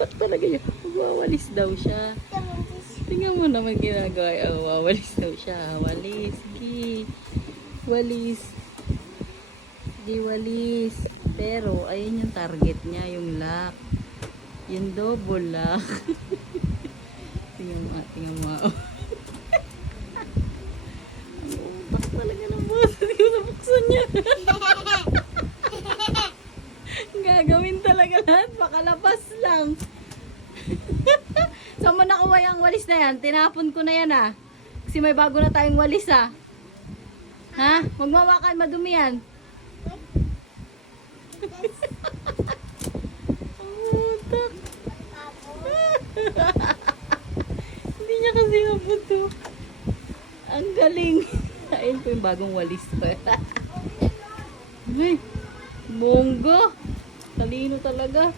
utak talaga niya. Magwawalis daw siya. Tingnan mo naman ginagawa. Wawalis daw siya. Walis. Sige. Walis. Sige, walis. Pero, ayun yung target niya. Yung lock. Yung double lock. Tingnan mo. Tingnan mo. Ang utak talaga ng boss. Hindi ko nabuksan niya. Gagawin talaga lahat. Pakalabas lang. Saan mo nakuha yung walis na yan? Tinapon ko na yan ah. Kasi may bago na tayong walis ah. Ha? Magmawakan, madumi yan. Ang utak. Hindi niya kasi nabuto. Ang galing. Ayun po yung bagong walis ko. Ay, bongga. Talino talaga.